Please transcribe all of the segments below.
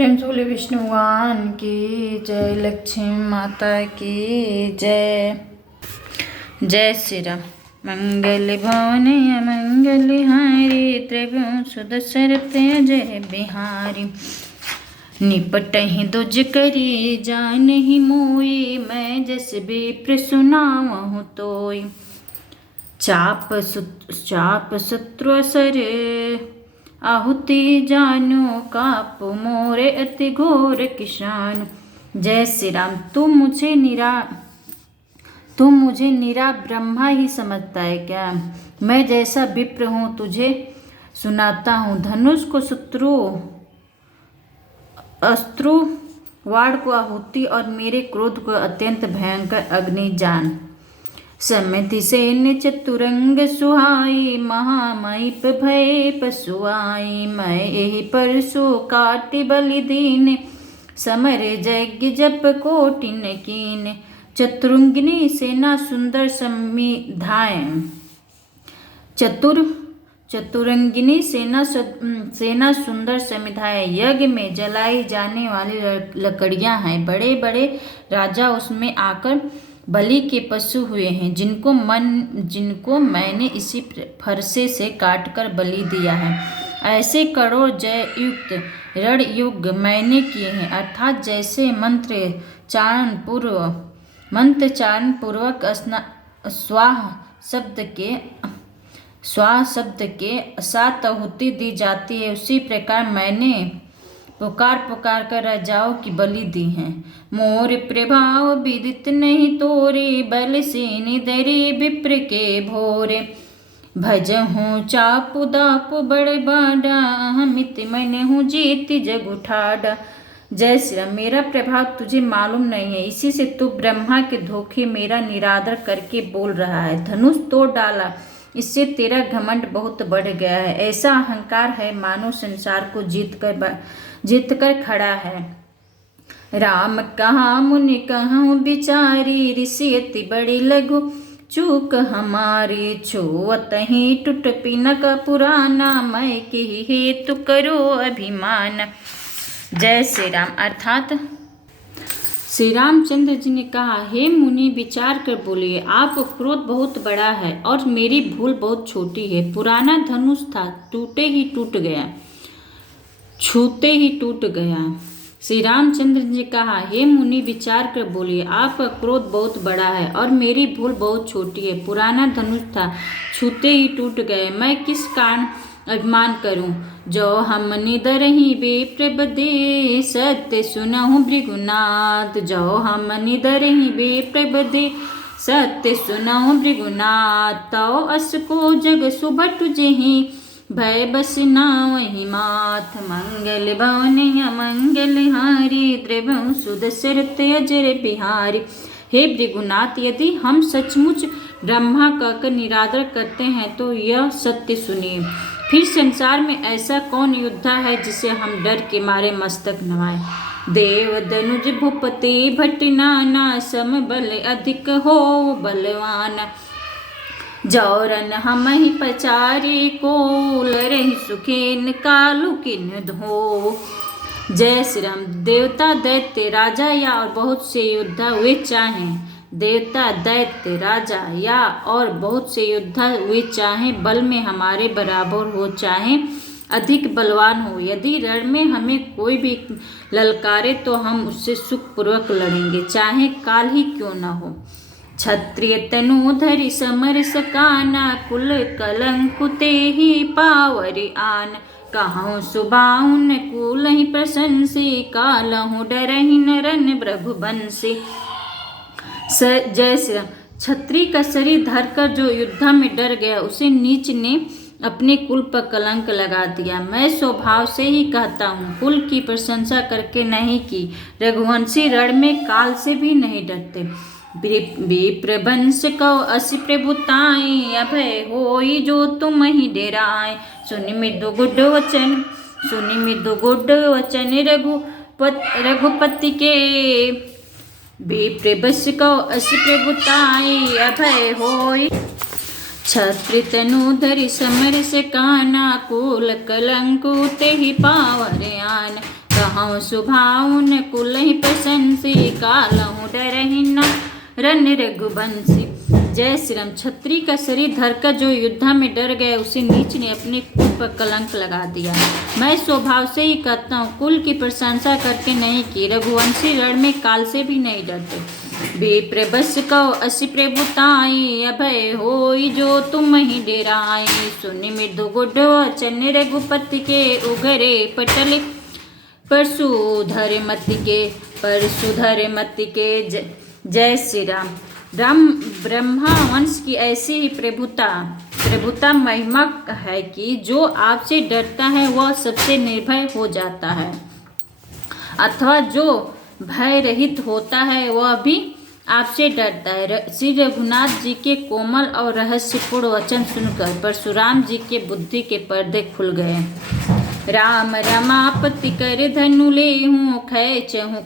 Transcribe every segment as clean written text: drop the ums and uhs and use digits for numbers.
प्रेम से बोले विष्णु भगवान की जय, लक्ष्मी माता की जय। जय श्री राम। मंगल भवन मंगल हारी, त्रिभुवन सुदशरथ जय बिहारी। निपटहि दुज करी जानहि मोई, मैं जस विप्र सुनावहु तोई। चाप शत्रु असर आहुति जानो, काप मोरे अति घोर किसान। जय श्री राम। तू मुझे निरा ब्रह्मा ही समझता है क्या? मैं जैसा विप्र हूँ तुझे सुनाता हूँ। धनुष को शत्रु, अस्त्रु वाड़ को आहुति और मेरे क्रोध को अत्यंत भयंकर अग्नि जान। सम्मति सैन्य चतुरंग सुहाई, महामहिप भय पशुआई। मैं यही परसु काटि बलि दीन, समर यज्ञ जप कोटिन कीन। चतुरंगिनी सेना सुंदर समिधाय, चतुरंगिनी सेना सुंदर समिधाय। यज्ञ में जलाई जाने वाली लकड़ियां हैं। बड़े बड़े राजा उसमें आकर बलि के पशु हुए हैं, जिनको मैंने इसी फरसे से काटकर बलि दिया है। ऐसे करोड़ जय युक्त रण युग मैंने किए हैं, अर्थात जैसे मंत्र चारण पूर्वक स्वाह शब्द के साथ आहुति दी जाती है, उसी प्रकार मैंने पुकार कर राजाओं की बलि दी है। मोर प्रभाव विदित नहीं तोरे, बल से निदरे विप्र के भोरे। भज हूँ चापु दापु बड़ बाडा, अहमित मन हूँ जीत जग उठाडा। जय श्री राम। मेरा प्रभाव तुझे मालूम नहीं है, इसी से तू ब्रह्मा के धोखे मेरा निरादर करके बोल रहा है। धनुष तोड़ डाला, इससे तेरा घमंड बहुत बढ़ गया है। ऐसा अहंकार है मानो संसार को जीत कर खड़ा है। राम कहा मुनि कहूँ बिचारी, ऋषि अति बड़ी लघु चूक हमारी। छुअत ही टूट पिनक पुराना, मैं के हेतु करो अभिमान। जय श्री राम। अर्थात श्री रामचंद्र जी ने कहा, हे मुनि विचार कर बोलिए, आप क्रोध बहुत बड़ा है और मेरी भूल बहुत छोटी है। पुराना धनुष था, छूते ही टूट गया। श्री रामचंद्र जी कहा, हे मुनि विचार कर बोलिए, आपका क्रोध बहुत बड़ा है और मेरी भूल बहुत छोटी है। पुराना धनुष था, छूते ही टूट गए। मैं किस कारण अभिमान करूं? जो हम निदरहि विप्र बदे, सत्य सुनहु भृगुनाथ। जो हम निदरहि विप्र बदे, सत्य सुनहु भृगुनाथ। तो अस को जग सुभट जेहि, भय बस नावहि माथ। मंगल भवन मंगल हारी, त्रिभुवन सुदशरथ अजर बिहारी। हे भृगुनाथ, यदि हम सचमुच ब्रह्मा का निरादर करते हैं तो यह सत्य सुनिए। फिर संसार में ऐसा कौन योद्धा है जिसे हम डर के मारे मस्तक नवाए। देव दनुज भूपति भट नाना, सम बल अधिक हो बलवान। जौरन हम ही पचारे को, लरहि सुखेन कालु किन धो। जय श्री राम। देवता दैत्य राजा या और बहुत से योद्धा हुए चाहें, देवता दैत्य राजा या और बहुत से योद्धा हुए चाहें बल में हमारे बराबर हो, चाहे अधिक बलवान हो, यदि रण में हमें कोई भी ललकारे तो हम उससे सुखपूर्वक लड़ेंगे, चाहे काल ही क्यों न हो। क्षत्रिय तनु धरि समर सकाना, कुल कलंकुते ही पावरि आन। कहूँ सुबाहुन कुल ही प्रशंसी, कालहु डरहि नरन प्रभुवंशी। जय श्री राम। छत्री का शरीर धरकर जो युद्ध में डर गया, उसे नीच ने अपने कुल पर कलंक लगा दिया। मैं स्वभाव से ही कहता हूँ, कुल की प्रशंसा करके नहीं की। रघुवंशी रण में काल से भी नहीं डरते। विप्रवंश को अस प्रभुताई, अभय होई जो तुम ही डेराए। सुनि मृदु गुड वचन रघुपति के, विप्रवश को अस प्रभुताई, अभय होई। छत्र तनु धरि समर से काना, कुल कलंकु ते ही पावर आन। कहूँ सुभाउन कुल ही प्रशंसी, कालहूँ डरहि न रन रघुवंशी। जय श्री राम। क्षत्रिय का शरीर धरकर जो युद्ध में डर गया, उसे नीच ने अपने कुल पर कलंक लगा दिया। मैं स्वभाव से ही कहता हूँ, कुल की प्रशंसा करके नहीं की। रघुवंशी रण में काल से भी नहीं डरते। विप्र बस कहो असी प्रभुताई, अभय होई जो तुम ही डेराई। सुनि मृदु गुड वचन रघुपति के, उगरे पटल परशुधर मति के। जय श्री राम। ब्रह्मा वंश की ऐसी ही प्रभुता महिमा है कि जो आपसे डरता है वह सबसे निर्भय हो जाता है, अथवा जो भय रहित होता है वह भी आपसे डरता है। श्री रघुनाथ जी के कोमल और रहस्यपूर्ण वचन सुनकर परशुराम जी के बुद्धि के पर्दे खुल गए। राम रमापति कर धनु लेहूँ खैचहूँ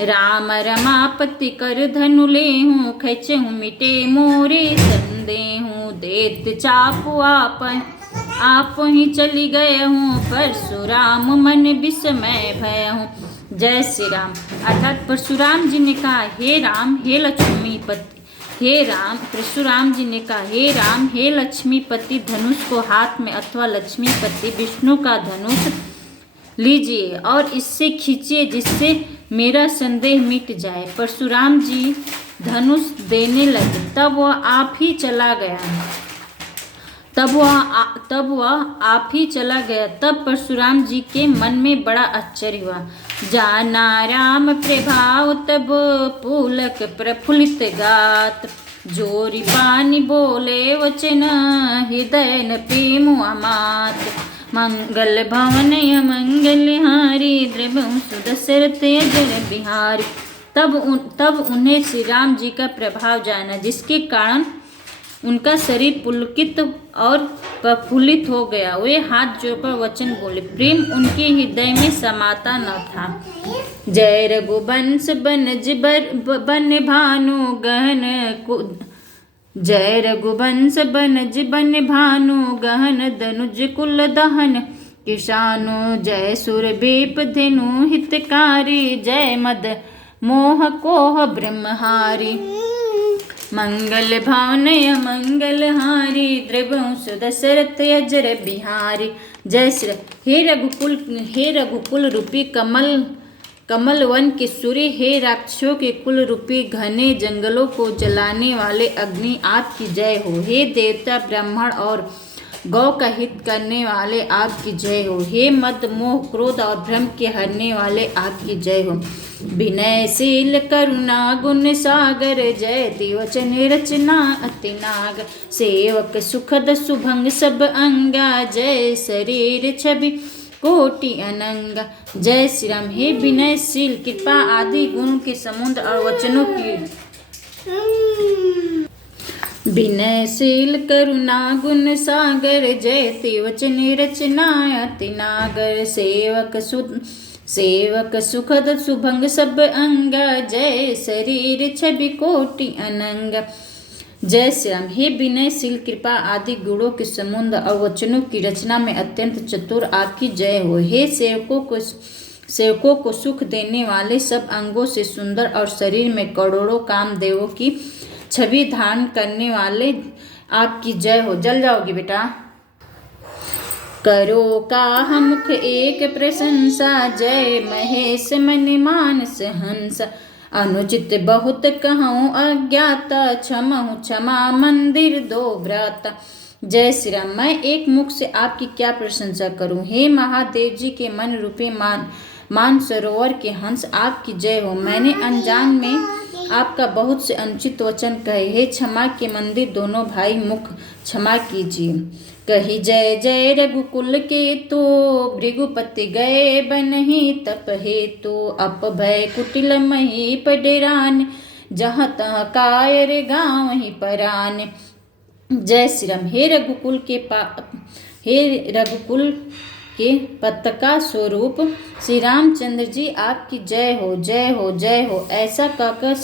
राम रमापति कर धनु लेहूँ खैचहूँ मिटे मोरे संदेहूँ। देत चापु आप ही चली गए हूँ, परशुराम मन विस्मय भय हूँ। जय श्री राम। अर्थात परशुराम जी ने कहा, हे राम हे लक्ष्मीपति, हे राम। परशुराम जी ने कहा, हे राम हे लक्ष्मीपति, धनुष को हाथ में अथवा लक्ष्मीपति विष्णु का धनुष लीजिए और इससे खींचिए, जिससे मेरा संदेह मिट जाए। परशुराम जी धनुष देने लगे, तब वह आप ही चला गया। तब परशुराम जी के मन में बड़ा आश्चर्य हुआ। जाना राम प्रभाव तब पुलक प्रफुल्लित गात, जोरी बानी बोले वचन हृदय न प्रेम अमात। मंगल भवन मंगल हारी, द्रवहु सुदशरथ अजर बिहारी। तब उन्हें श्री राम जी का प्रभाव जाना, जिसके कारण उनका शरीर पुलकित और प्रफुल्लित हो गया। वे हाथ जोड़कर वचन बोले, प्रेम उनके हृदय में समाता न था। जय रघुवंश बन भानु गहन जय रघुवंश बन भानु गहन, दनुज कुल दहन किशानु। जय सुरभीप धेनु हितकारी, जय मद मोह कोह ब्रह्महारी। मंगल भावनय मंगल हारी, द्रवहु सुदशरथ अजर बिहारी। जय श्री। हे रघुकुल रूपी कमल वन के सूर्य, हे राक्षसों के कुल रूपी घने जंगलों को जलाने वाले अग्नि, आपकी जय हो। हे देवता ब्राह्मण और गौ का हित करने वाले, आपकी जय हो। हे मद मोह क्रोध और भ्रम के हरने वाले, आपकी जय हो। विनयशील करुणा गुण सागर, जय दिवचन रचना अति नाग। सेवक सुखद सुभंग सब अंगा, जय शरीर छवि कोटि अनंगा। जय श्री राम। हे विनयशील कृपा आदि गुण के समुद्र और वचनों की विनयशील करुणा गुण सागर, जयति वचन रचना अति नागर। सेवक सुखद सुभंग सब अंगा, जय शरीर छवि कोटि अनंगा। जय श्री राम। हे विनयशील कृपा आदि गुणों के समुद्र और वचनों की रचना में अत्यंत चतुर, आपकी जय हो। हे सेवकों को सुख देने वाले, सब अंगों से सुंदर और शरीर में करोड़ों कामदेवों की छवि धारण करने वाले, आपकी जय हो। जल जाओगी बेटा। करो का मुख एक प्रशंसा, जय महेश मन मानस हंस। अनुचित बहुत कहूँ अज्ञाता, क्षमहु क्षमा मंदिर दो भ्राता। जय श्री राम। मैं एक मुख से आपकी क्या प्रशंसा करूं। हे महादेव जी के मन रूपे मान सरोवर के हंस, आपकी जय हो। मैंने अनजान में आपका बहुत से अनुचित वचन कहे। हे क्षमा के मंदिर दोनों भाई, मुख क्षमा कीजिए। कही जय जय रघुकुल के तो, भृगुपति गए बनहि तप हेतु। अपभय कुटिल मही पडेरान, जहाँ तहाँ कायर गाँव ही परान। जय श्री राम। हे रघुकुल के पताका स्वरूप श्री रामचंद्र जी, आपकी जय हो जय हो जय हो। ऐसा कहकर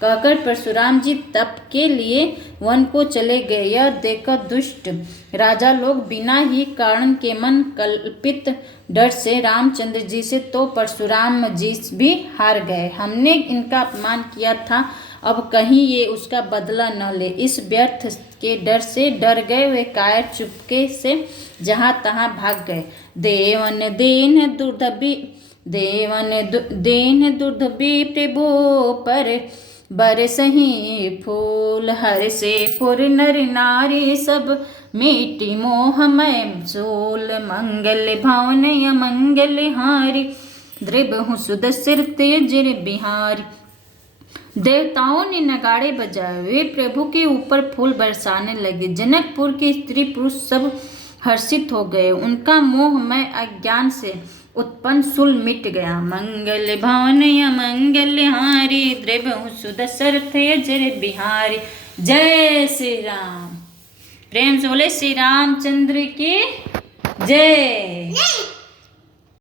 कहकर परशुराम जी तप के लिए वन को चले गए। यह देखकर दुष्ट राजा लोग बिना ही कारण के मन कल्पित डर से रामचंद्र जी से तो परशुराम जी भी हार गए। हमने इनका अपमान किया था, अब कहीं ये उसका बदला न ले, इस व्यर्थ के डर से डर गए वे कायर चुपके से जहाँ तहाँ भाग गए। देवन देन दुर्धबी प्रभु पर बरसही फूल, हर से पुर नर नारी सब मिट्टी मोहमय सोल, मंगल भावन अमंगल हारी द्रिब सुद सिर तेजर बिहारी। देवताओं ने नगाड़े बजाए, वे प्रभु के ऊपर फूल बरसाने लगे। जनकपुर के स्त्री पुरुष सब हर्षित हो गए, उनका मोहमय अज्ञान से उत्पन्न शूल मिट गया। मंगल भवन मंगल हारी द्रव्य सुद सर तेजर बिहारी। जय श्री राम। प्रेम से बोले श्री रामचंद्र की जय।